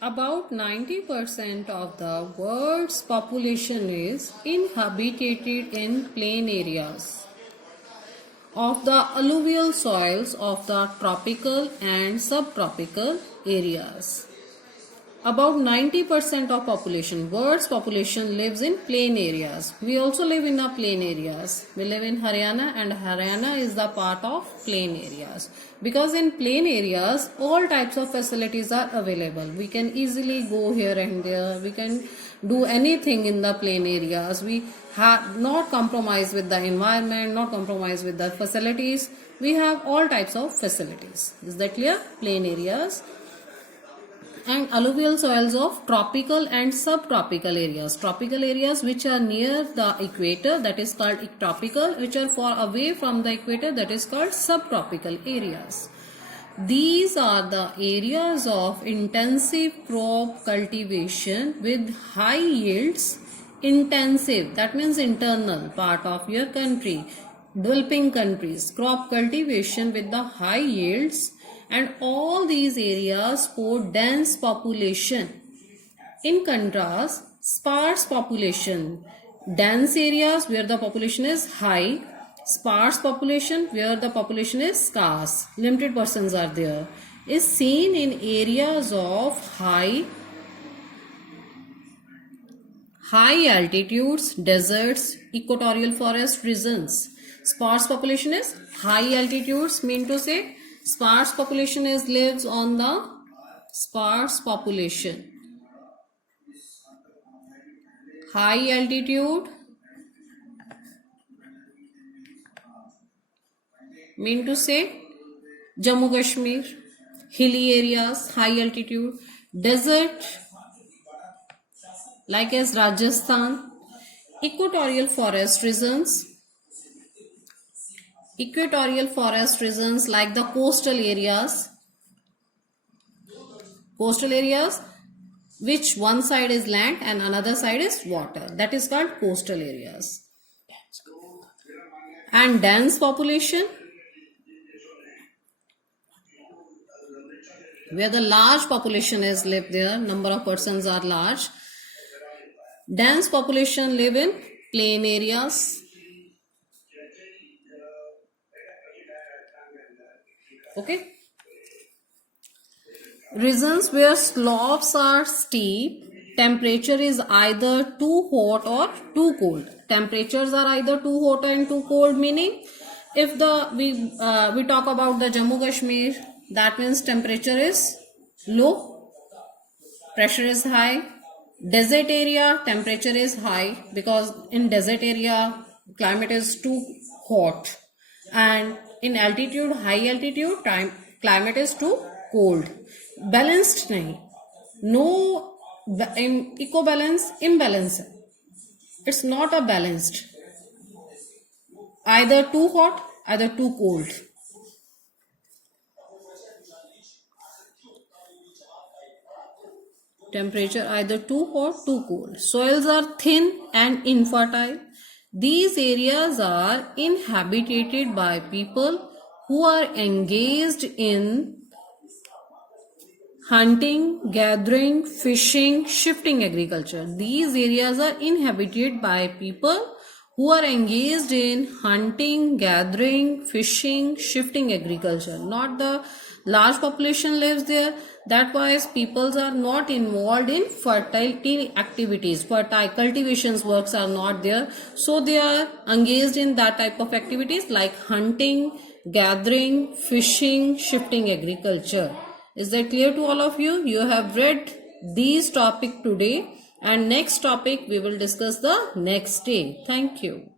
About 90% of the world's population is inhabited in plain areas of the alluvial soils of the tropical and subtropical areas. About 90% of world's population lives in plain areas. We also live in the plain areas. We live in Haryana, and Haryana is the part of plain areas. Because in plain areas, all types of facilities are available. We can easily go here and there. We can do anything in the plain areas. We have not compromise with the environment, not compromise with the facilities. We have all types of facilities. Is that clear? Plain areas and alluvial soils of tropical and subtropical areas. Tropical areas which are near the equator, that is called tropical, which are far away from the equator, that is called subtropical areas. These are the areas of intensive crop cultivation with high yields. Intensive, that means internal part of your country. Developing countries, crop cultivation with the high yields, and all these areas support dense population. In contrast, sparse population, dense areas where the population is high, sparse population where the population is scarce, limited persons are there, is seen in areas of high altitudes, deserts, equatorial forest regions. Sparse population is high altitudes, mean to say sparse population lives on the sparse population. High altitude mean to say Jammu Kashmir, hilly areas, high altitude, desert like as Rajasthan, equatorial forest regions like the coastal areas which one side is land and another side is water, that is called coastal areas. And dense population where the large population is live there, number of persons are large. Dense population live in plain areas. Okay. Regions where slopes are steep, temperature is either too hot or too cold. Temperatures are either too hot and too cold, meaning if we talk about the Jammu Kashmir, that means temperature is low, pressure is high. Desert area, temperature is high because in desert area climate is too hot, and in altitude, high altitude, climate is too cold. Balanced nahi, no equibalence, imbalance. It's not a balanced, either too hot, either too cold. Temperature either too hot, too cold. Soils are thin and infertile. These areas are inhabited by people who are engaged in hunting, gathering, fishing, shifting agriculture. These areas are inhabited by people who are engaged in hunting, gathering, fishing, shifting agriculture. Not the large population lives there. That why peoples are not involved in fertility activities. Fertile cultivations works are not there. So they are engaged in that type of activities like hunting, gathering, fishing, shifting agriculture. Is that clear to all of you? You have read these topics today, and next topic we will discuss the next day. Thank you.